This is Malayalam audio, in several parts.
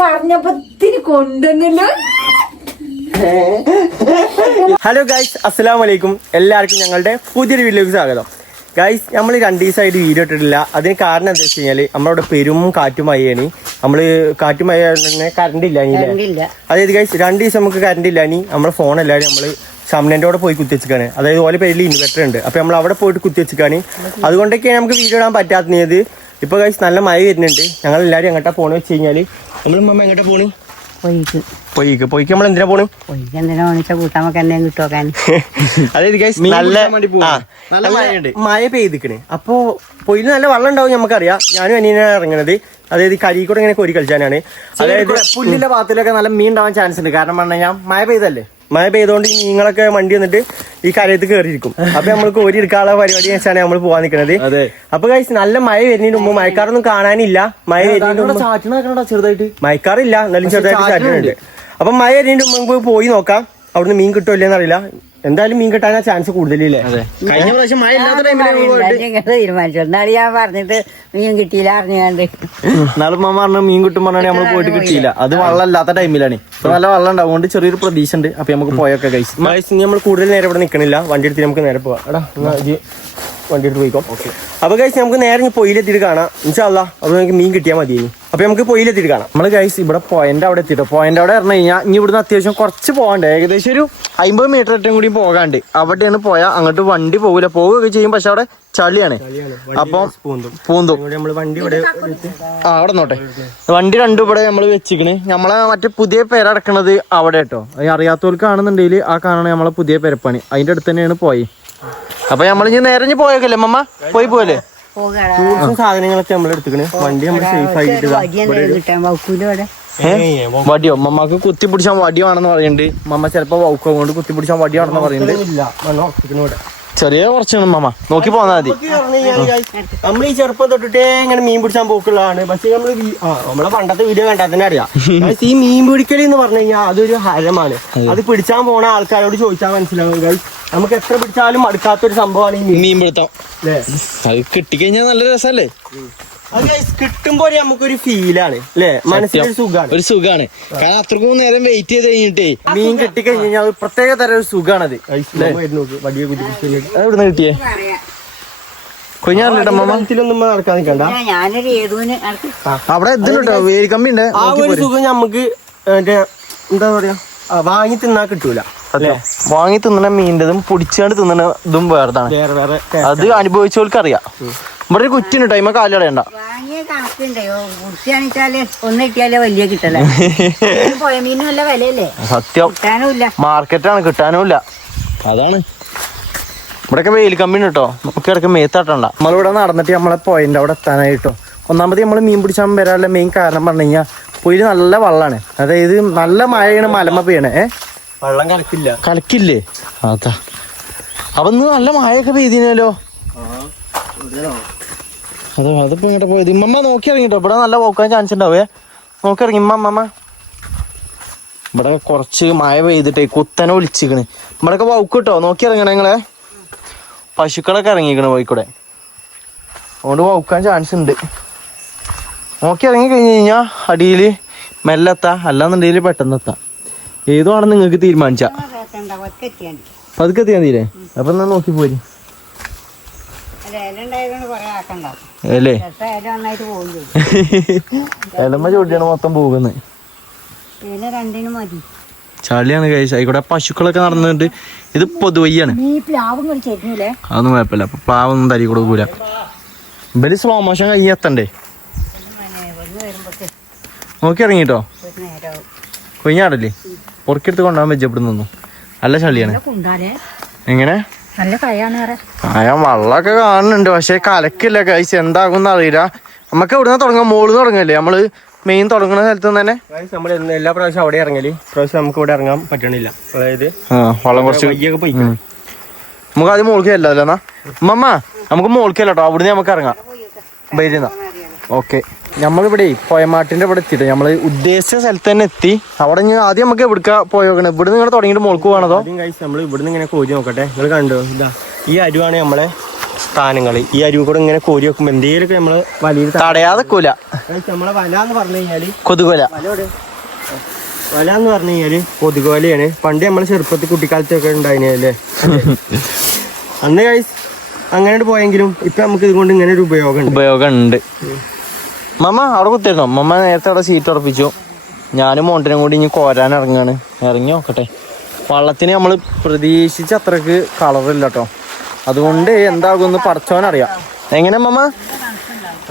പറഞ്ഞപ്പത്തിന് കൊണ്ടുവന്നല്ലോ. ഹലോ ഗൈസ്, അസ്സലാമു അലൈക്കും. എല്ലാവർക്കും ഞങ്ങളുടെ പുതിയൊരു വീഡിയോയിലേക്ക് സ്വാഗതം. ഗൈസ്, നമ്മൾ 2 ദിവസമായിട്ട് വീഡിയോ ഇട്ടിട്ടില്ല. അതിന് കാരണം എന്താ വെച്ച് കഴിഞ്ഞാൽ നമ്മളവിടെ പെരും കാറ്റുമയാണ്. നമ്മള് കാറ്റുമയ കറണ്ട് ഇല്ല. അതായത് ഗൈസ് 2 ദിവസം നമുക്ക് കറണ്ട് ഇല്ല. നമ്മളെ ഫോൺ എല്ലാവരും നമ്മള് ഷംനൻ്റെ പോയി കുത്തിവെച്ചിക്കാണ്. അതായത് ഓലെ പേരിൽ ഇൻവെർട്ടർ ഉണ്ട്. അപ്പൊ നമ്മൾ അവിടെ പോയിട്ട് കുത്തിവെച്ചിക്കാണ്. അതുകൊണ്ടൊക്കെയാണ് നമുക്ക് വീഡിയോ ഇടാൻ പറ്റാത്തത്. ഇപ്പൊ ഗൈസ് നല്ല മഴ വരുന്നുണ്ട്. ഞങ്ങൾ എല്ലാവരും എങ്ങോട്ടാ പോണെന്ന് വെച്ച് കഴിഞ്ഞാല് നമ്മൾ എങ്ങോട്ടാ പോണ്? പൊയ്ക്ക് നമ്മൾ എന്തിനാ പോണ്? അതായത് ഗൈസ് നല്ല മഴ പെയ്തിക്കണ്. അപ്പൊ പൊയ്യിൽ നല്ല വെള്ളം ഉണ്ടാവും നമുക്കറിയാം. ഞാനും അനിയനാണ് ഇറങ്ങണത്. അതായത് കരിക്കൂടെ ഇങ്ങനെ കോരി കളിച്ചാനാണ്. അതായത് പുല്ലിന്റെ ഭാഗത്തിലൊക്കെ നല്ല മീൻ ഉണ്ടാവാൻ ചാൻസ് ഉണ്ട്. കാരണം പറഞ്ഞു കഴിഞ്ഞാൽ മഴ പെയ്തല്ലേ. മഴ പെയ്തോണ്ട് നിങ്ങളൊക്കെ വണ്ടി വന്നിട്ട് ഈ കരയത്ത് കയറിയിരിക്കും. അപ്പൊ നമ്മൾ കോരി എടുക്കാനുള്ള പരിപാടി വെച്ചാണ് നമ്മൾ പോവാൻ നിൽക്കുന്നത്. അപ്പൊ ഗൈസ് നല്ല മഴ വരുന്നതിന് മുമ്പ് മഴക്കാറൊന്നും കാണാനില്ല. മഴ വരുന്നതിന് ചെറുതായിട്ട് മഴക്കാറില്ല, എന്നാലും ചെറുതായിട്ട് ചാറ്റുന്നുണ്ട്. അപ്പൊ മഴ വരുന്നതിന് മുമ്പ് പോയി നോക്കാം അവിടുന്ന് മീൻ കിട്ടുമോ ഇല്ലെന്ന് അറിയില്ല. എന്തായാലും മീൻ കിട്ടാനാ ചാൻസ് കൂടുതലില്ലേ? കഴിഞ്ഞ പ്രാവശ്യം മഴ ഇല്ലാത്ത തീരുമാനിച്ചു. എന്നാലും ഞാൻ പറഞ്ഞിട്ട് മീൻ കിട്ടിയില്ല അറിഞ്ഞാണ്ട്. എന്നാലും മമ്മ പറഞ്ഞു മീൻ കിട്ടും പറഞ്ഞാൽ നമ്മൾ പോയിട്ട് കിട്ടിയില്ല. അത് വെള്ളം ഇല്ലാത്ത ടൈമിലാണ്. ഇപ്പൊ നല്ല വെള്ളം ഉണ്ടാവും. അതുകൊണ്ട് ചെറിയൊരു പ്രതീക്ഷ ഉണ്ട്. അപ്പൊ നമുക്ക് പോയൊക്കെ കഴിച്ചു. നമ്മൾ കൂടുതൽ നേരം ഇവിടെ നിൽക്കണില്ല. വണ്ടി എടുത്ത് നമുക്ക് നേരെ പോവാം. എടാ വണ്ടി എടുത്ത് പോയിക്കോ. അപ്പൊ ഗൈസ് നമുക്ക് നേരെ പൊയിലെത്തിയിട്ട് കാണാം. ഇൻഷാ അല്ലാഹ് അപ്പൊ നമുക്ക് മീൻ കിട്ടിയാൽ മതി. അപ്പൊ നമുക്ക് പൊയിലെത്തിയിട്ട് കാണാം. നമ്മള് ഗൈസ് ഇവിടെ പോയിന്റ് അവിടെ എത്തിട്ടോ. പോയിന്റ് അവിടെ പറഞ്ഞു കഴിഞ്ഞാൽ ഇനി ഇവിടുന്ന് അത്യാവശ്യം കുറച്ച് പോകാണ്ട്. ഏകദേശം ഒരു 50 മീറ്റർ ഏറ്റവും കൂടി പോകാണ്ട്. അവിടെയാണ് പോയാൽ അങ്ങോട്ട് വണ്ടി പോകില്ല. പോവുകയൊക്കെ ചെയ്യും, പക്ഷെ അവിടെ ചളിയാണ്. അപ്പം പൂന്തും അവിടെ നോട്ടെ. വണ്ടി രണ്ടും ഇവിടെ നമ്മൾ വെച്ചിക്കണ്. നമ്മളെ മറ്റേ പുതിയ പേരടക്കണത് അവിടെ കേട്ടോ. അറിയാത്തവർക്ക് കാണുന്നുണ്ടെങ്കിൽ ആ കാണണ നമ്മളെ പുതിയ പെരപ്പണി അതിന്റെ അടുത്ത് തന്നെയാണ് പോയി. അപ്പൊ നമ്മളിഞ്ഞ് നേരെ പോയേക്കല്ലേ മമ്മ? പോയില്ലേ? സാധനങ്ങളൊക്കെ നമ്മൾ എടുത്തിക്കണ്. വണ്ടി നമ്മൾ സേഫ് ആയിട്ട് വടിയോ മമ്മക്ക് കുത്തി പിടിച്ചാൽ വടിയാണെന്ന് പറയുന്നുണ്ട്. മമ്മ ചിലപ്പോ വൗക്കം കൊണ്ട് കുത്തി പിടിച്ചാൽ വടിയാണെന്ന് പറയുന്നുണ്ട്. ചെറിയ കുറച്ചാണ് മമ്മ നോക്കി പോന്നാ മതി. നമ്മൾ ഈ ചെറുപ്പം തൊട്ടിട്ടേ ഇങ്ങനെ മീൻ പിടിച്ചാൻ പോക്കുള്ളതാണ്. പക്ഷെ നമ്മളെ പണ്ടത്തെ വീഡിയോ കണ്ടാൽ തന്നെ അറിയാം. ഈ മീൻ പിടിക്കൽ എന്ന് പറഞ്ഞു കഴിഞ്ഞാൽ അതൊരു ഹരമാണ്. അത് പിടിച്ചാൻ പോണ ആൾക്കാരോട് ചോദിച്ചാൽ മനസ്സിലാവും. നമുക്ക് എത്ര പിടിച്ചാലും അടുക്കാത്തൊരു സംഭവമാണ് ഈ മീൻ പിടുത്തം. അത് കിട്ടിക്കഴിഞ്ഞാൽ നല്ല രസമല്ലേ? അത് കിട്ടുമ്പോ നമുക്കൊരു ഫീലാണ് അല്ലേ? മനസ്സിലൊരു സുഖമാണ്. ഒരു സുഖമാണ്. കാരണം അത്രക്കും നേരം വെയിറ്റ് ചെയ്ത് കഴിഞ്ഞിട്ടേ മീൻ കിട്ടിക്കഴിഞ്ഞാൽ ഒരു പ്രത്യേക തരം ഒരു സുഖാണത്. എവിടുന്ന് കിട്ടിയേ? കൊഞ്ഞാറിലൊന്നും നടക്കാൻ നിൽക്കണ്ട. അവിടെ ഇതിലുണ്ടോ വേലിക്കമ്പി ഉണ്ട്. ആ ഒരു സുഖം നമുക്ക് എന്താ പറയാ വാങ്ങി തിന്നാ കിട്ടൂല. വാങ്ങി തിന്നണ മീൻ്റെതും പൊടിച്ചാണ്ട് തിന്നണ ഇതും വേറെതാണ്. അത് അനുഭവിച്ചവർക്ക് അറിയാം. ഇവിടെ ഒരു കുറ്റിന് ടൈമ കാലടയണ്ട. സത്യം മാർക്കറ്റാണ്, കിട്ടാനും ഇല്ല. അതാണ് ഇവിടെയൊക്കെ വെയിൽ കമ്മിന് കേട്ടോ. നമുക്ക് ഇടയ്ക്ക് മേത്താട്ടണ്ട. നമ്മളിവിടെ നടന്നിട്ട് നമ്മളെ പോയിന്റ് അവിടെ എത്താനായിട്ടോ. ഒന്നാമത് നമ്മൾ മീൻ പിടിച്ചാൽ വരാനുള്ള മെയിൻ കാരണം പറഞ്ഞു കഴിഞ്ഞാൽ പൊയിൽ നല്ല വെള്ളമാണ്. അതായത് നല്ല മഴയാണ് മലമ പെയ്യണേ. വെള്ളം കലക്കില്ലേ? അതാ അപ്പൊ ഇന്ന് നല്ല മഴയൊക്കെ പെയ്തിനല്ലോ. അതെ അതിപ്പോ ഇങ്ങോട്ട് പോയത്. ഇമ്മ നോക്കി ഇറങ്ങിട്ടോ. ഇവിടെ നല്ല പോക്കാൻ ചാൻസ് ഉണ്ടാവേ. നോക്കി ഇറങ്ങി ഇമ്മ. ഇവിടെ കുറച്ച് മഴ പെയ്തിട്ടേ കുത്തനെ ഒലിച്ചിക്കണ്. ഇവിടെയൊക്കെ വൗക്ക് കിട്ടോ. നോക്കി ഇറങ്ങണേ നിങ്ങളെ. പശുക്കളൊക്കെ ഇറങ്ങിക്കണ് പോയിക്കൂടെ. അതുകൊണ്ട് വൗക്കാൻ ചാൻസ് ഉണ്ട്. നോക്കി ഇറങ്ങി കഴിഞ്ഞ് കഴിഞ്ഞാൽ അടിയിൽ മെല്ലെത്താം, അല്ലാന്നുണ്ടെങ്കിൽ പെട്ടെന്ന് എത്താം. ഏതുവാണെന്ന് നിങ്ങൾക്ക് തീരുമാനിച്ചാ പതുക്കെ എത്തിയാൽ തീരെ. അപ്പൊ എന്നാ നോക്കി പോരി അല്ലേ? എലമ്മ ചോട്ടിയാണ് മൊത്തം പോകുന്നത്. ചളിയാണ് കഴിച്ച. ആയിക്കോട്ടെ പശുക്കളൊക്കെ നടന്നിട്ട് ഇത് പൊതുവയ്യാണ്. അതൊന്നും കുഴപ്പമില്ല. അപ്പൊ പ്ലാവൊന്നും തരി കൂടെ പോരാ. ഇവര് സ്ലോ മോഷൻ കഴിഞ്ഞ് എത്തണ്ടേ? നോക്കി ഇറങ്ങിട്ടോ. കൊഞ്ഞാടല്ലേ പൊറക്കെടുത്ത് കൊണ്ടുപോകാൻ വെച്ചപ്പെടുന്നു. നല്ല ചളിയാണ്. എങ്ങനെ കായം വെള്ളമൊക്കെ കാണുന്നുണ്ട്. പക്ഷെ കലക്കില്ല കഴിച്ച് എന്താകുന്ന അറിയില്ല. നമുക്ക് എവിടുന്ന് തുടങ്ങാം? മോളിന്ന് തുടങ്ങല്ലേ? നമ്മള് മെയിൻ തുടങ്ങുന്ന സ്ഥലത്ത് തന്നെ നമ്മൾ എല്ലാ പ്രാവശ്യം അവിടെ ഇറങ്ങല്. പ്രാവശ്യം നമുക്ക് ഇവിടെ ഇറങ്ങാൻ പറ്റണില്ല. അതായത് വെള്ളം കുറച്ച് പോയി. നമുക്ക് ആദ്യം മോൾക്ക് ചെല്ലാ. എന്നാ മമ്മ നമുക്ക് മോൾക്ക് ചെല്ലാട്ടോ. അവിടുന്ന് നമുക്ക് ഇറങ്ങാം. വരുന്ന ഓക്കെ, നമ്മളിവിടെ പോയമാട്ടിന്റെ ഇവിടെ എത്തിയിട്ട് നമ്മള് ഉദ്ദേശിച്ച സ്ഥലത്ത് തന്നെ എത്തി. അവിടെ ഞാൻ ആദ്യം നമുക്ക് എവിടുക്ക പോയോക്കണേ? ഇവിടെ നിങ്ങൾ തുടങ്ങിയിട്ട് മോൾക്ക് പോകണതോ? നമ്മൾ ഇവിടുന്ന് ഇങ്ങനെ കോരി നോക്കട്ടെ. നിങ്ങൾ കണ്ടോ, ഇതാ ഈ അരുവാണ് നമ്മളെ സ്ഥാനങ്ങൾ. ഈ അരുവ് കൂടെ ഇങ്ങനെ കോരി വെക്കുമ്പോ എന്തെങ്കിലുമൊക്കെ നമ്മള് വലിയ തടയാതെ കൊല. നമ്മളെ വല എന്ന് പറഞ്ഞു കഴിഞ്ഞാല് കൊതുകൊല. വല എന്ന് പറഞ്ഞു കഴിഞ്ഞാല് കൊതുകുവലയാണ്. പണ്ട് നമ്മളെ ചെറുപ്പത്തിൽ കുട്ടിക്കാലത്തൊക്കെ ഉണ്ടായില്ലേ അന്ന് ഗൈസ് അങ്ങനെ പോയെങ്കിലും ഇപ്പൊ നമുക്ക് ഇതുകൊണ്ട് ഇങ്ങനെ ഒരു ഉപയോഗം ഉണ്ട്. മമ്മ അവിടെ കുത്തിയിരുന്നോ? മമ്മ നേരത്തെ അവിടെ സീറ്റ് ഉറപ്പിച്ചു. ഞാനും മോണ്ടനും കൂടി ഇനി കോരാൻ ഇറങ്ങാണ്. ഇറങ്ങി നോക്കട്ടെ. വള്ളത്തിന് നമ്മൾ പ്രതീക്ഷിച്ച അത്രക്ക് കളറില്ല കേട്ടോ. അതുകൊണ്ട് എന്താകുമെന്ന് പടച്ചോനറിയാം. എങ്ങനെ മമ്മ?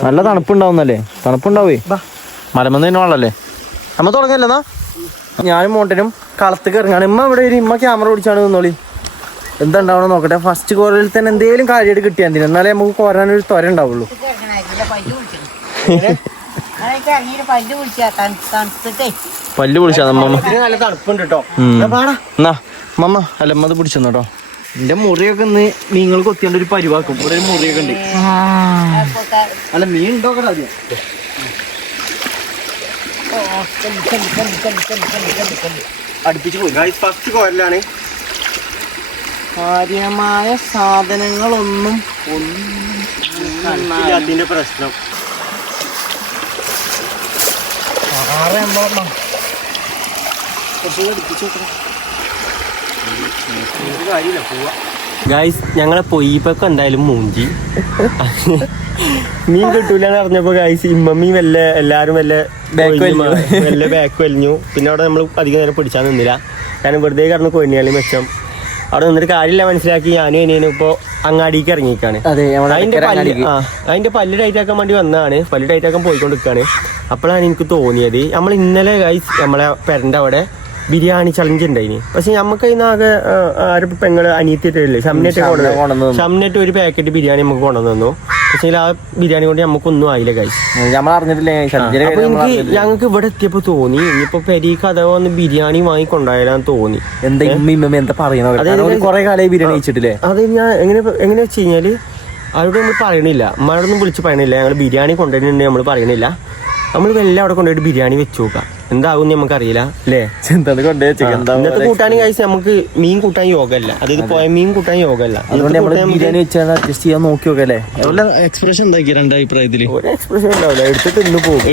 നല്ല തണുപ്പുണ്ടാവുന്നല്ലേ? തണുപ്പുണ്ടാവേ. മലമന്ന് തന്നെ വെള്ളല്ലേ? നമ്മ തുടങ്ങല്ലെന്നാ. ഞാനും മോണ്ടനും കളത്തേക്ക് ഇറങ്ങാണ്. ഇമ്മ ഇവിടെ ഒരു ഇമ്മ ക്യാമറ പിടിച്ചാണ് നിന്നോളി. എന്താ ഉണ്ടാവണം നോക്കട്ടെ. ഫസ്റ്റ് കോരയിൽ തന്നെ എന്തെങ്കിലും കാര്യമായിട്ട് കിട്ടിയാൽ മതി, എന്നാലേ നമുക്ക് കോരാനൊരു ത്വര ഉണ്ടാവുള്ളൂ. പല്ല് പിടിച്ചാ നല്ല തണുപ്പുണ്ട് കേട്ടോ. എന്നാ മമ്മ അല്ലമ്മത് പിടിച്ചെന്നു കേട്ടോ. എന്റെ മുറിയൊക്കെ ഇന്ന് നിങ്ങൾ കൊത്തിയോണ്ട് ഒരു പരിവാക്കും. ഇവിടെ ഒരു മുറിയൊക്കെ ഉണ്ട്. അല്ല മീൻ ഉണ്ടോ ആദ്യം? അടുപ്പിച്ച് പോയി. ഫസ്റ്റ് കോരലാണ്. കാര്യമായ സാധനങ്ങളൊന്നും അതിന്റെ പ്രശ്നം. ഗൈസ് ഞങ്ങളെ പൊയ്യപ്പൊക്കെ എന്തായാലും മൂഞ്ചി. മീൻ കിട്ടൂലെന്ന് പറഞ്ഞപ്പോ ഗൈസ് ഇമ്മമ്മീ എല്ലാരും ബാക്ക് വലിഞ്ഞു. പിന്നെ അവിടെ നമ്മൾ അധികം നേരം പിടിച്ചാൽ നിന്നില്ല. കാരണം വെറുതെ കിടന്ന് കൊഴിഞ്ഞാലും മെച്ചം. അവിടെ നിന്നിട്ട് കാര്യമില്ല മനസ്സിലാക്കി ഞാനും ഇനിയും ഇപ്പൊ അങ്ങാടിക്ക് ഇറങ്ങിക്കാണ്. അതിന്റെ പല്ല് ടൈറ്റ് ആക്കാൻ വേണ്ടി വന്നതാണ്. പല്ല് ടൈറ്റ് ആക്കാൻ പോയിക്കൊണ്ടിരിക്കാണ്. അപ്പോഴാണ് എനിക്ക് തോന്നിയത് നമ്മൾ ഇന്നലെ ഗൈസ് നമ്മളെ പെരന്റെ അവിടെ ബിരിയാണി ചലഞ്ച് ഉണ്ടായിന്. പക്ഷെ നമുക്ക് അതിനാകെ ആരും പെങ്ങള് അനിയത്തിട്ടില്ലേ ഷംനറ്റ് ഒരു പാക്കറ്റ് ബിരിയാണി നമുക്ക് കൊണ്ടുവന്നു. പക്ഷേ ആ ബിരിയാണി കൊണ്ട് നമുക്കൊന്നും ആയില്ല ഗൈസ്. ഞങ്ങൾക്ക് ഇവിടെ എത്തിയപ്പോ തോന്നി ഇനിയിപ്പോ പെരീക്ക് അഥവാ ഒന്ന് ബിരിയാണി വാങ്ങി കൊണ്ടുപോയാലാന്ന് തോന്നി. എന്താ പറയുന്നത്? കുറെ കാലമായി ബിരിയാണി കഴിച്ചിട്ടില്ലേ? അത് ഞാൻ എങ്ങനെ വെച്ച് കഴിഞ്ഞാല് അവരോട് നമ്മൾ പറയണില്ല, അമ്മയോടൊന്നും വിളിച്ച് പറയണില്ല. ഞങ്ങൾ ബിരിയാണി കൊണ്ടുവരുന്നുണ്ട് നമ്മൾ പറയണില്ല. നമ്മൾ എല്ലാം അവിടെ കൊണ്ടുപോയിട്ട് ബിരിയാണി വെച്ച് നോക്കാം, എന്താകും നമുക്കറിയില്ല അല്ലേ? ഇന്നത്തെ കൂട്ടാൻ കഴിച്ച് നമുക്ക് മീൻ കൂട്ടാൻ യോഗമല്ല. അതായത് പോയ മീൻ കൂട്ടാൻ യോഗമല്ല. ബിരിയാണി വെച്ചാൽ അഡ്ജസ്റ്റ് ചെയ്യാൻ നോക്കി നോക്കല്ലേ? എക്സ്പ്രഷൻ എന്താക്കി രണ്ട് അഭിപ്രായത്തില്? ഒരു എക്സ്പ്രഷൻ ഉണ്ടാവില്ല. എടുത്തിട്ട് ഇന്ന് പോകും.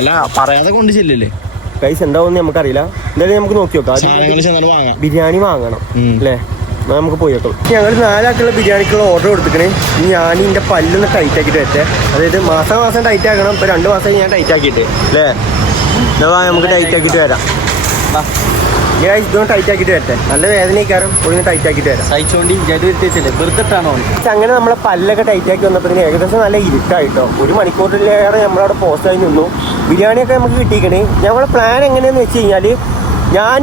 അല്ല പറയാതെ കൊണ്ട് ചെല്ലില്ലേ കൈസ് എന്താവും നമുക്കറിയില്ല. എന്തായാലും നമുക്ക് നോക്കി നോക്കാം. ബിരിയാണി വാങ്ങണം അല്ലേ? നമുക്ക് പോയി നോക്കാം. ഞങ്ങൾ 4 ആൾക്കുള്ള ബിരിയാണിക്കുള്ള ഓർഡർ കൊടുത്തിക്കണേ. ഇനി ഞാൻ എൻ്റെ പല്ലൊന്ന് ടൈറ്റ് ആക്കിയിട്ട് വെച്ചേ. അതായത് മാസം ടൈറ്റ് ആക്കണം. ഇപ്പൊ 2 മാസമായി ഞാൻ ടൈറ്റ് ആക്കിയിട്ട് അല്ലേ? നമുക്ക് ടൈറ്റ് ആക്കിയിട്ട് വരാം. ഞാൻ ഇതൊന്നും ടൈറ്റ് ആക്കിയിട്ട് വരട്ടെ. നല്ല വേദനയ്ക്കാരും ഒന്ന് ടൈറ്റ് ആക്കിയിട്ട് വരാം. സഹിച്ചോണ്ടി വെറുതെട്ടാണോ? അങ്ങനെ നമ്മളെ പല്ലൊക്കെ ടൈറ്റ് ആക്കി വന്നപ്പോൾ ഏകദേശം നല്ല ഇരുട്ടായിട്ടോ. 1 മണിക്കൂറിലേറെ നമ്മളവിടെ പോസ്റ്റായി നിന്നു. ബിരിയാണിയൊക്കെ നമുക്ക് കിട്ടിയിരിക്കണേ. ഞങ്ങളുടെ പ്ലാൻ എങ്ങനെയാന്ന് വെച്ച് കഴിഞ്ഞാൽ ഞാൻ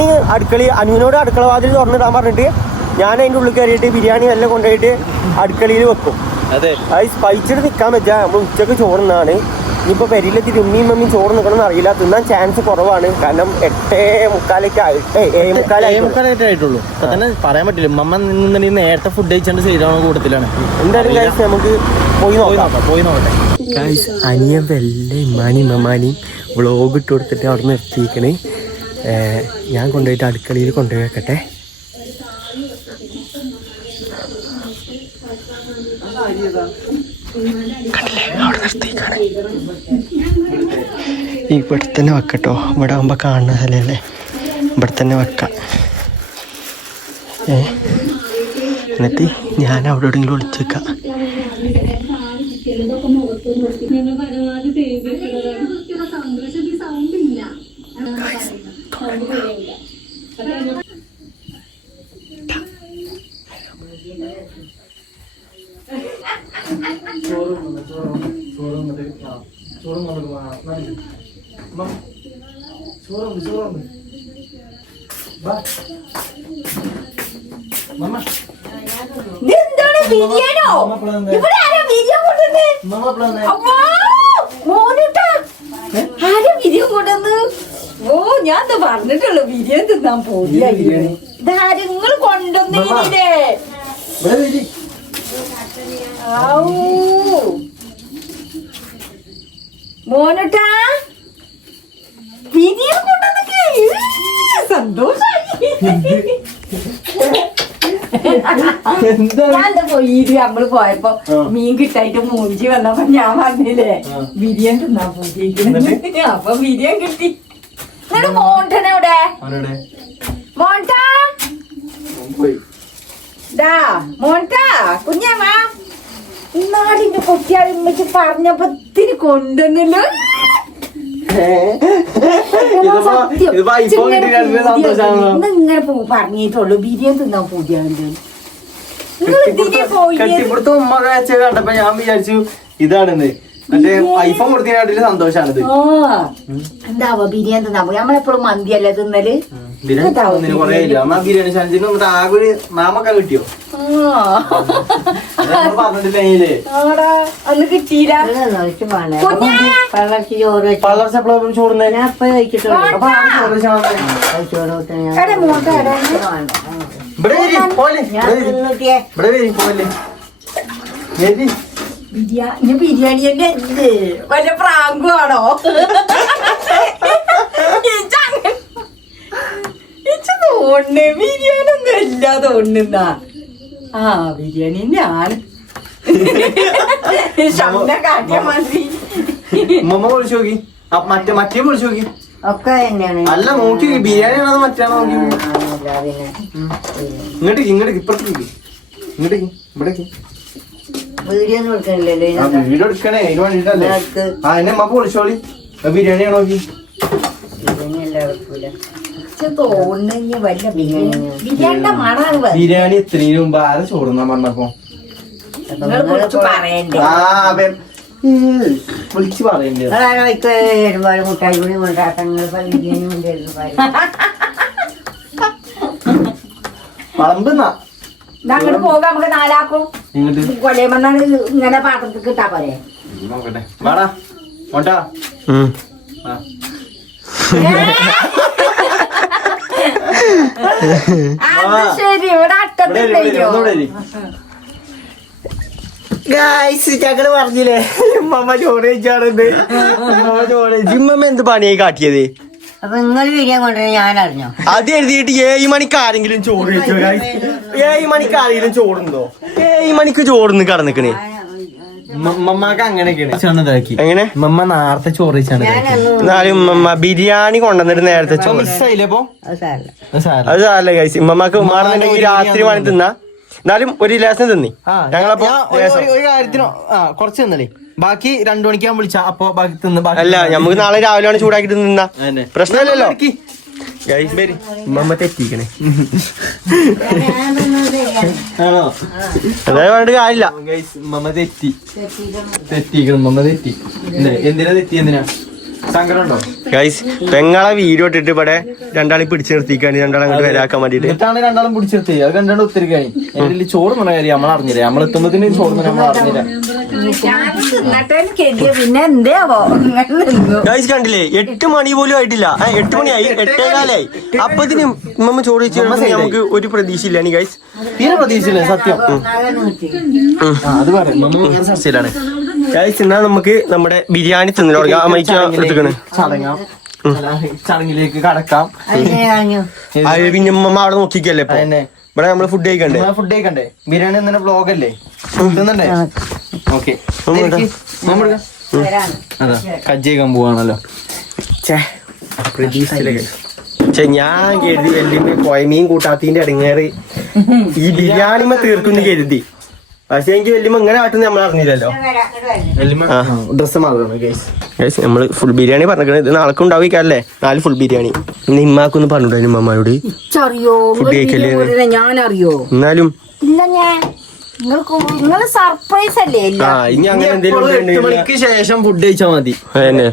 അനുവിനോട് അടുക്കള വാതിൽ തുറന്നിടാൻ പറഞ്ഞിട്ട് ഞാൻ അതിൻ്റെ ഉള്ളിൽ കയറിയിട്ട് ബിരിയാണി എല്ലാം കൊണ്ടുപോയിട്ട് അടുക്കളയിൽ വെക്കും. അതെ, അത് സ്പൈച്ചിട്ട് നിൽക്കാൻ പറ്റുക. നമ്മൾ ഉച്ചക്ക് ചോറുന്നാണ്. ഇനിയിപ്പോൾ പെരിയിലേക്ക് മമ്മിയും ചോറ് നിൽക്കണമെന്ന് അറിയില്ല. തിന്നാൻ ചാൻസ് കുറവാണ്. കാരണം 8:45 ഇപ്പൊ തന്നെ പറയാൻ പറ്റില്ല. മമ്മ നിന്നുണ്ടെങ്കിൽ നേരത്തെ ഫുഡ് കഴിച്ചാണ്ട് ചെയ്താണോ കൂട്ടത്തിലാണ്. എന്തായാലും ഗൈസ് നമുക്ക് പോയി നോക്കട്ടെ. ഗൈസ് അനിയൻ ഇമ്മാനിയും വ്ളോഗ് ഇട്ട് കൊടുത്തിട്ട് അവിടെ നിർത്തിയിരിക്കണേ. ഞാൻ കൊണ്ടുപോയിട്ട് അടുക്കളയിൽ കൊണ്ടുപോയി വെക്കട്ടെ. ഇവിടെ തന്നെ വെക്കട്ടോ. ഇവിടെ ആകുമ്പോ കാണുന്ന സ്ഥലല്ലേ, ഇവിടെ തന്നെ വെക്കാം. എന്നിട്ട് ഞാൻ അവിടെ എവിടെയെങ്കിലും ഒളിച്ചേക്കാം. ഞാൻ പറഞ്ഞിട്ടുള്ളൂ ബിരിയാണി തിന്നാൻ പോയില്ല. നിങ്ങൾ കൊണ്ടുവന്നില്ലേ? മോനട്ടാ ബിരിയാണി കൊണ്ടുവന്നൊക്കെ സന്തോഷായി. ഞാൻ പോയിട്ട് നമ്മള് പോയപ്പോ മീൻ കിട്ടായിട്ട് മൂഞ്ചി വന്നപ്പോ ഞാൻ പറഞ്ഞില്ലേ ബിരിയാണി തിന്നാൻ പോയിട്ട് അപ്പൊ ബിരിയാണി കിട്ടി. എന്നിട്ട് മോണ്ടനെ എവിടെ മോണ്ടാ മോണ്ടാ കുഞ്ഞാമ്മ നാടിന്റെ കുട്ടിയാൾ ഉമ്മച്ച് പറഞ്ഞപ്പോ ഇത്തിരി കൊണ്ടുവന്നല്ലോ. ഇങ്ങനെ പറഞ്ഞിട്ടുള്ളൂ ബിരിയാണി തിന്നാൻ പൂതിയാണ്ട്. കെട്ടിപ്പിടുത്ത ഉമ്മ കണ്ടപ്പോ ഞാൻ വിചാരിച്ചു ഇതാണെന്ന്. മറ്റേ ഐഫോൺ കൊടുത്തതിനാട്ടില് സന്തോഷാണിത്. എന്താവോ ബിരിയാണി തിന്നാൻ പോയി. നമ്മളെപ്പോഴും മന്തിയല്ലേ തിന്നല്. ബിരിയാണി ചാൻസിന് ആകെ ഒരു നാമൊക്കെ കിട്ടിയോ പറഞ്ഞിട്ടില്ലേ അന്ന് കിട്ടിയില്ല. പള്ളർച്ചപ്പോഴും ചോറുന്നേ ബിരിയാണി തന്നെ എന്ത് വല്ല പ്രാങ്കുവാണോ? തോന്നേ ബിരിയാണി ഒന്നും ഇല്ല തോന്നുന്ന. ആ ബിരിയാണി ഞാൻ കാട്ടിയ മതി. ഉമ്മ വിളിച്ചു നോക്കി മറ്റേ വിളിച്ചു നോക്കി ഒക്കെ തന്നെയാണ്. അല്ല നോക്കി ബിരിയാണി ആണോ മറ്റാണോ നോക്കി. ഇങ്ങോട്ടേക്ക് ഇപ്പുറത്തേക്ക് ഇങ്ങോട്ടേക്ക് ഇവിടേക്ക് വീഡിയോ ഒന്നും എടുക്കണില്ലല്ലോ. വീഡിയോ എടുക്കണേ അതിന് വേണ്ടിട്ടല്ലേ. ആ എന്നെ അമ്മ വിളിച്ചോളി ബിരിയാണി ആണോ നോക്കി. ബിരിയാണി എത്രയും മുമ്പ് ആരെ ചോറുന്നാ പറഞ്ഞപ്പോ വിളിച്ചു പറയണ്ടേ മുട്ടായി കൂടി കൊണ്ടാട്ടങ്ങൾ വളമ്പെന്നാ അങ്ങോട്ട് പോകാം. നമുക്ക് നാലാക്കും കൊലയമെന്നാണ് ഇങ്ങനെ പാത്രത്തിൽ കിട്ടാ പോരെ. നോക്കട്ടെ വാടാ മോണ്ടാ. ശരി ഇവിടെ അട്ടത്തില്ലയോ. ഞങ്ങള് പറഞ്ഞില്ലേ ഉമ്മ ചോറ് കഴിച്ചാറുണ്ട്. ജിമ്മ എന്ത് പണിയായി കാട്ടിയത്? അപ്പൊ നിങ്ങൾ ബിരിയാണി കൊണ്ടുവരാൻ ഞാൻ അറിഞ്ഞോ? അത് എഴുതിയിട്ട് 7 മണിക്ക് ആരെങ്കിലും ചോറ് കഴിച്ചോ? 7 മണിക്ക് ആരെങ്കിലും ചോറുണ്ടോ? 7 മണിക്ക് ചോറിന്ന് കടന്നിക്കണേ. മമ്മക്ക് അങ്ങനെയൊക്കെയാണ്. എങ്ങനെ മമ്മ നേരത്തെ ചോറ് കഴിച്ചാണ്. എന്നാലും ഉമ്മ ബിരിയാണി കൊണ്ടുവന്നിട്ട് നേരത്തെ ചോറ് മിസ്സായില്ലേ അപ്പൊ? അത് സാരല്ലേ കഴിച്ചു. ഉമ്മക്ക് ഉമ്മാണെന്നുണ്ടെങ്കിൽ രാത്രി വേണി തിന്നാ. എന്നാലും ഒരു ലേസം തിന്നി. ഞങ്ങളപ്പോ ഒരു കാര്യത്തിനോ കുറച്ച് തിന്നല്ലേ. ബാക്കി 2 മണിക്കാൻ വിളിച്ചാ അപ്പൊ ബാക്കി തിന്ന്. അല്ല നമുക്ക് നാളെ രാവിലെ ചൂടാക്കിട്ട് തിന്നാ പ്രശ്നമില്ലല്ലോ. ഉമ്മ തെറ്റിക്കണേ അതായത് പറഞ്ഞിട്ട് കാര്യമില്ല. മമ്മ തെറ്റിക്കണം. മമ്മ തെറ്റി. എന്തിനാ തെറ്റി? എന്തിനാ സങ്കടം ഉണ്ടോ? ഗൈസ് പെങ്ങളെ വീഡിയോ ഇട്ടിട്ട് ഇവിടെ രണ്ടാളി പിടിച്ചു നിർത്തിക്കാണ്. രണ്ടാളും അങ്ങോട്ട് വരാക്കാൻ വേണ്ടിട്ട്. എന്നിട്ടാണ് രണ്ടാളും പിടിച്ചെടുത്തി. അത് കണ്ടാണ്ട് ഒത്തിരിക്കാണി. എന്റെ ചോറ് നല്ല കാര്യം നമ്മൾ അറിഞ്ഞില്ല. നമ്മൾ എത്തുമ്പത്തിന് ചോറ് നമ്മൾ അറിഞ്ഞില്ല. പിന്നെ എന്താവോ ഗൈസ് കണ്ടില്ലേ 8 മണി പോലും ആയിട്ടില്ല. 8 മണിയായി 8:15 അപ്പത്തിന് ഉമ്മ ചോറ് വെച്ച് നമുക്ക് ഒരു പ്രതീക്ഷയില്ല. ഗൈസ് തീരെ പ്രതീക്ഷയില്ല സത്യം. അത് പറയാണ് ഗൈസ്. എന്നാ നമുക്ക് നമ്മുടെ ബിരിയാണി തിന്നിട്ട് ചടങ്ങിലേക്ക് കടക്കാം. പിന്നെ ഉമ്മ അവിടെ നോക്കിക്കല്ലേ ഇവിടെ നമ്മള് ഫുഡ് കഴിക്കണ്ടേ. ബിരിയാണി തന്നെ വ്ലോഗ് അല്ലേ തിന്നണ്ടേ? ഓക്കെ കജ്ജേക്കാൻ പോവാണല്ലോ. ഞാൻ കരുതി വല്യമ്മ കോയമീൻ കൂട്ടാത്തിന്റെ ഇടങ്ങേറ് ഈ ബിരിയാണിമ തീർക്കുന്നു കരുതി. പക്ഷെ എനിക്ക് വല്യമ്മ ഇങ്ങനെ ആട്ടുന്ന നമ്മൾ അറിഞ്ഞില്ലല്ലോ. ഡ്രസ് മാറണം നമ്മള് ഫുൾ ബിരിയാണി പറഞ്ഞത് ഇത് നാളെ ഉണ്ടാവില്ലേ. 4 ഫുൾ ബിരിയാണി. ഇമ്മാക്കൊന്ന് പറഞ്ഞിട്ടുണ്ടായിരുന്നു ഉമ്മമാരോട് ഫുഡ് കഴിക്കല്ലേ. ഞാനറിയോ എന്നാലും ഇല്ല. ഞാൻ നിങ്ങള് സർപ്രൈസ് അല്ലേ. ഇനി അങ്ങനെ എന്തെങ്കിലും ശേഷം ഫുഡ് കഴിച്ചാൽ മതി. അതന്നെ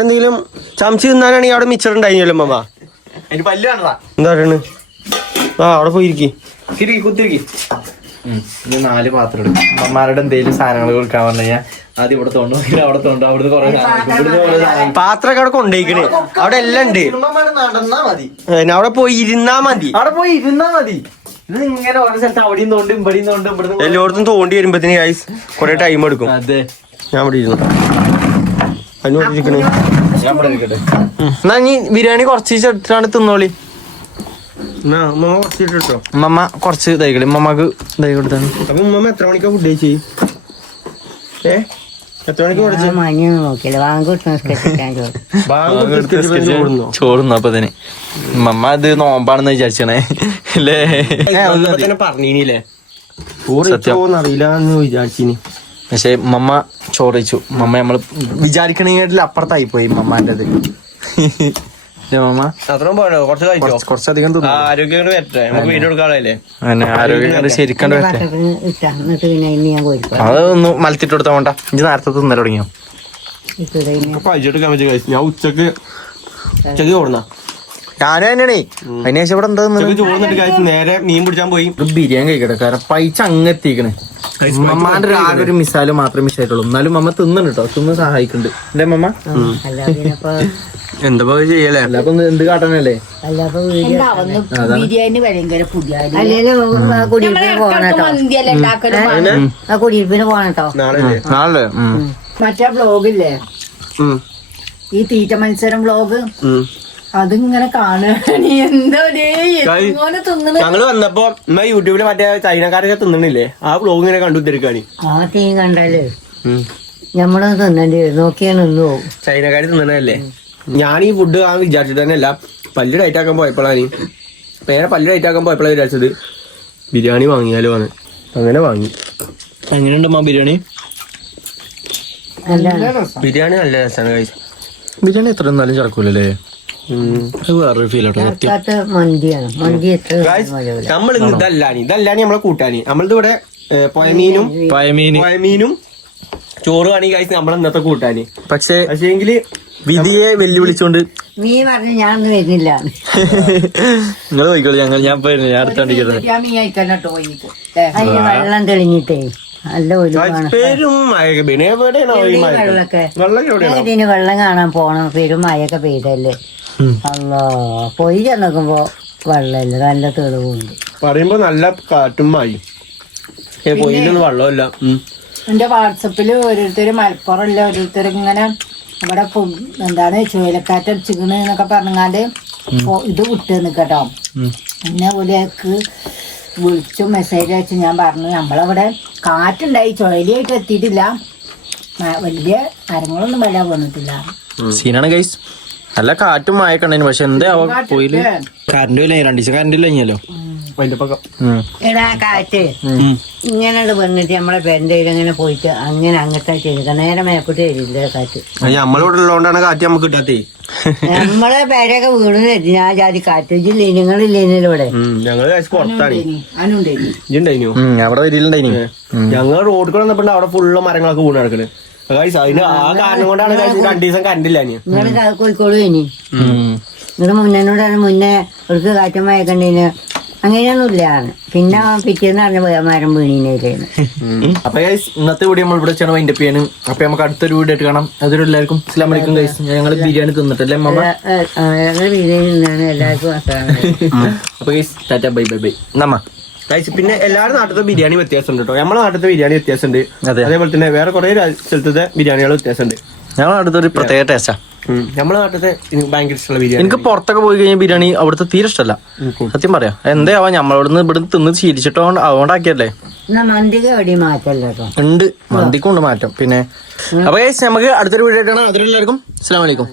എന്തെങ്കിലും ചമച്ച് തിന്നാനാണെങ്കിൽ അവിടെ മിച്ചർ ഉണ്ടായില്ലോ അമ്മ. അതിന് പല്ല് കാണാ. എന്താ പറയണ്? അവിടെ പോയിരിക്കും. കുത്തിരിക്കി. 4 പാത്രം എടുക്കും. അമ്മമാരുടെ എന്തെങ്കിലും സാധനങ്ങൾ കൊടുക്കാൻ പറഞ്ഞു കഴിഞ്ഞാൽ ആദ്യം ഇവിടെ തോണ്ടു, അവിടെ തോണ്ടു, അവിടുന്ന് കുറെ പാത്രമൊക്കെ അവിടെ കൊണ്ടുപോയിക്കണേ. അവിടെ എല്ലാം ഉണ്ട്. നടന്നാ മതി. അവിടെ പോയി ഇരുന്നാ മതി. ഇത് ഇങ്ങനെ ഓരോ സ്ഥലത്ത് അവിടെയും തോണ്ടും ഇവിടെയും തോണ്ടും ഇവിടുന്ന് എല്ലായിടത്തും തോണ്ടി വരുമ്പത്തിന് ഗൈസ് കുറെ ടൈം എടുക്കും. അതെ ഞാൻ ഇവിടെ ഇരുന്നു. അതിന് വേണ്ടിയിരിക്കണേ എന്നാ നീ ബിരിയാണി കുറച്ച് എടുത്തിട്ടാണ് തിന്നോളി. ഉമ്മ കുറച്ചിട്ടോ. ഉമ്മ കുറച്ച് ഇതായിക്കളി, ഉമ്മക്ക് ഇതായി കൊടുത്താണ്. അപ്പൊ ഉമ്മ എത്ര മണിക്കാ ഫുഡ് കഴിച്ചു? എത്ര മണിക്ക് പഠിച്ചു? ചോറുന്നു അപ്പൊ തന്നെ ഉമ്മ ഇത് നോമ്പാണെന്ന് വിചാരിച്ചേ അല്ലേ? പറഞ്ഞീനില്ലേ അറിയില്ല വിചാരിച്ചിനി. പക്ഷെ മമ്മ ചോറ് വെച്ചു. മമ്മ നമ്മള് വിചാരിക്കണേക്കാട്ടിൽ അപ്പുറത്തായി പോയി മമ്മാൻ്റെത്. മമ്മ അത്രയും പോയോ? കുറച്ച് കഴിച്ചോ? കുറച്ചധികം തിന്നു. ആരോഗ്യം വരട്ടെ, നമുക്ക് വീഡിയോ എടുക്കാളല്ലേ. ആരോഗ്യം ശരിക്കണ്ട് പറ്റേ. അതൊന്ന് മലത്തിട്ട് കൊടുത്താ വേണ്ട. ഇഞ്ചി നേരത്തെ തിന്നൽ തുടങ്ങിയോ? കഴിച്ചെടുക്കാൻ പറ്റും. ഞാൻ ഉച്ചക്ക് ചോറുന്ന ഞാനും തന്നെയാണേ. അതിനുശേഷം ഇവിടെ എന്താ ചോറിന്നിട്ട് കഴിച്ച് നേരെ മീൻ പിടിച്ചാൻ പോയി. ബിരിയാണി കഴിക്കട്ടെ. കാരണം പൈസ അങ്ങെത്തിക്കണേ. മമ്മാന്റെ ആകെ ഒരു മിസാല് മാത്രമേ മിസ്സായിട്ടുള്ളൂ. എന്നാലും മമ്മ തിന്നണം കേട്ടോ. തിന്ന് സഹായിക്കുന്നുണ്ട് എന്റെ മമ്മ. എന്താ ചെയ്യലേ? അല്ലാപ്പൊ എന്ത് കാട്ടാനല്ലേ? ബിരിയാണി ഭയങ്കര പുതിയ കുടിയിരിപ്പിന് പോണട്ടോ നാളെ മറ്റേ വ്ളോഗില്ലേ, ഈ തീറ്റ മത്സരം വ്ളോഗ്, അതിങ്ങനെ കാണുകയാണ്. എന്താ ഞങ്ങള് വന്നപ്പോ യൂട്യൂബില് മറ്റേ ചൈനക്കാരൊക്കെ തിന്നണില്ലേ, ആ വ്ളോഗ് ഇങ്ങനെ കണ്ടു തിരിക്കാണ്. ആ തീ കണ്ടാല് ഞമ്മള് തിന്നേണ്ടി വരും. നോക്കിയാ നിന്ന് പോകും. ചൈനക്കാര് തിന്നണല്ലേ. ഞാൻ ഈ ഫുഡ് ആ വിചാരിച്ചിട്ട് തന്നെ അല്ല, പല്ല് ടൈറ്റ് ആക്കാൻ പോയപ്പോഴാണ് നേരെ പല്ല് ടൈറ്റ് ആക്കാൻ പോയപ്പോഴാണ് വിചാരിച്ചത് ബിരിയാണി വാങ്ങിയാലോ ആണ്. അങ്ങനെ വാങ്ങി. എങ്ങനെയുണ്ട് ബിരിയാണി? ബിരിയാണി നല്ല രസമാണ് കഴിച്ചു. ബിരിയാണി എത്ര എന്നാലും ചടക്കൂലല്ലേ? വേറൊരു ഫീലാട്ടോ. മന്തിയാണ്. മന്തി നമ്മൾ ഇതല്ലാനി നമ്മളെ കൂട്ടാനി. നമ്മളിത് ഇവിടെ പയമീനും ചോറ് ആണെങ്കിൽ കഴിച്ച് നമ്മളെ ഇന്നത്തെ കൂട്ടാനി. പക്ഷേങ്കില് വിധിയെ വെല്ലുവിളിച്ചോണ്ട് നീ പറഞ്ഞു ഞാനൊന്നും വരുന്നില്ല. നിങ്ങൾ പോയിക്കോളൂ. ഞാൻ അടുത്തോണ്ടിരിക്കുന്നത്. അതിന് വെള്ളം തെളിഞ്ഞിട്ടേ നല്ല ഇതിന് വെള്ളം കാണാൻ പോണം. പെരും മഴയൊക്കെ പെയ്തല്ലേ. അല്ലോ പോയി ചെന്നോക്കുമ്പോ വെള്ളമില്ല, നല്ല തെളിവുണ്ട്. പറയുമ്പോ നല്ല കാറ്റും മായി. പോയില്ലൊന്നും വെള്ളമില്ല. എന്റെ വാട്സപ്പില് ഓരോരുത്തര് മലപ്പുറമില്ല ഓരോരുത്തർ ഇങ്ങനെ ഇവിടെ എന്താണ് ചുഴലിക്കാറ്റ് അടിച്ചിക്കണ് എന്നൊക്കെ പറഞ്ഞാല് ഇത് വിട്ട് നിക്കട്ടോ. എന്നെ പോലെയൊക്കെ വിളിച്ചു മെസ്സേജ് അയച്ചു. ഞാൻ പറഞ്ഞു നമ്മളവിടെ കാറ്റുണ്ടായി, ചുഴലിയായിട്ട് എത്തിയിട്ടില്ല, വലിയ കാര്യങ്ങളൊന്നും വല്ല വന്നിട്ടില്ല. സീനാണ് ഗൈസ്. നല്ല കാറ്റും മായക്കണ്ടേനു. പക്ഷെ എന്താ പോയില് കറണ്ട് ഇല്ല. 2 ദിവസം കറണ്ട് ഇല്ല കഴിഞ്ഞല്ലോ. എടാ കാറ്റ് ഇങ്ങനെ വന്നിട്ട് നമ്മളെ പേരൻ്റെ ഇങ്ങനെ പോയിട്ട് അങ്ങനെ അങ്ങനത്തെ ചെയ്ത നേരെ മേപ്പോട്ട് വരില്ല കാറ്റ്. നമ്മളിവിടെ ഉള്ളതുകൊണ്ടാണ് കാറ്റ് നമുക്ക് കിട്ടാത്തേ. നമ്മളെ പേരൊക്കെ വീണ് തരുന്ന ആ ജാതി കാറ്റ്. നിങ്ങളില്ലേനല്ലോ ഇവിടെ. ഞങ്ങള് പുറത്താണ്. അവിടെ വരില്ലുണ്ടായിനി. ഞങ്ങൾ റോഡ് കൂടെ വന്നപ്പോ അവിടെ ഫുള്ള് മരങ്ങളൊക്കെ വീണ് കിടക്കണ്. അതിന് ആ കാരണം കൊണ്ടാണ് 2 ദിവസം കണ്ടില്ല. നിങ്ങള് കോഴിക്കോട് ഇനി നിങ്ങള് മുന്നോട്ടാണ് മുന്നേ അവർക്ക് കാറ്റും മയക്കണ്ടീന് അങ്ങനെയൊന്നുമില്ല. പിന്നെ പിറ്റേന്ന് പറഞ്ഞ മരം വീണീനായിരുന്നു. അപ്പൊ ഇന്നത്തെ വീഡിയോ നമ്മൾ ഇവിടെ വെച്ചാണ് വൈൻഡപ്പ് ചെയ്യാനും. അപ്പൊ നമുക്ക് അടുത്തൊരു വീഡിയോ ആയിട്ട് കാണാം. അതൊരു എല്ലാവർക്കും അസ്സലാമു അലൈക്കും ഗൈസ്. ഞങ്ങൾ ബിരിയാണി തിന്നിട്ടല്ലേ മമ്മ? ഞങ്ങൾ ബിരിയാണി തിന്നാണ് എല്ലാവർക്കും. അപ്പൊ guys Tata bye bye bye നമ്മ. പിന്നെ എല്ലാവരുടെ നാട്ടിലത്തെ ബിരിയാണി വ്യത്യാസമുണ്ട് കേട്ടോ. നമ്മളെ നാട്ടിലത്തെ ബിരിയാണി വ്യത്യാസമുണ്ട്. അതേപോലെ തന്നെ വേറെ കുറെ സ്ഥലത്തെ ബിരിയാണികൾ വ്യത്യാസമുണ്ട്. ഞങ്ങളുടെ അടുത്തൊരു പ്രത്യേക ടേസ്റ്റാ. നമ്മളെ നാട്ടിലത്തെ ഭയങ്കര ഇഷ്ടമുള്ള ബിരിയാണി. എനിക്ക് പുറത്തൊക്കെ പോയി കഴിഞ്ഞാൽ ബിരിയാണി അവിടുത്തെ തീരെ ഇഷ്ടമല്ല. സത്യം പറയാം. എന്താ നമ്മളവിടുന്ന് ഇവിടുന്ന് തിന്ന് ശീലിച്ചിട്ടോ അതുകൊണ്ടാക്കിയല്ലേ. മന്തിക്ക് എവിടെയും മാറ്റല്ലോ ഉണ്ട്. മന്തിക്കും ഉണ്ട് മാറ്റം. പിന്നെ അപ്പൊ നമുക്ക് അടുത്തൊരു വീഡിയോ ആയിട്ടാണ്. അതിലെല്ലാവർക്കും അസ്സലാമു അലൈക്കും.